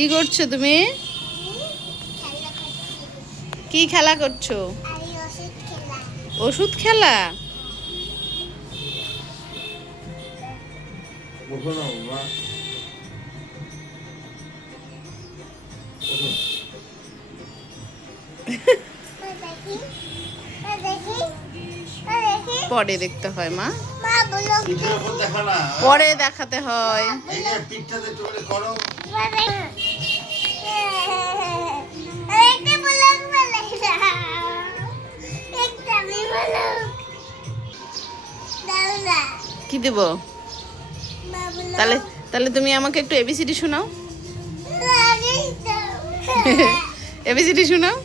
কি করছো তুমি? কি খেলা করছো? ওষুধ খেলা। পরে দেখতে হয় মা, পরে দেখাতে হয়। কি দেব তাহলে? তাহলে তুমি আমাকে একটু এবিসিডি শোনাও। এবিসিডি শোনাও।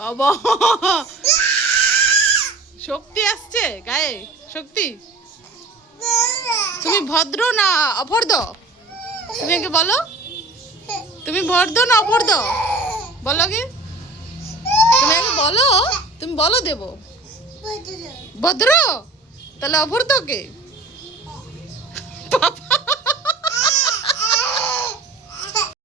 বাবা, শক্তি আসছে গায়ে, শক্তি। তুমি ভদ্র না অভদ্র? তুমি আগে বলো, তুমি ভদ্র না অভদ্র? বলো কি, তুমি আগে বলো। তুমি বলো দেবো ভদ্র, তাহলে অভদ্র কে?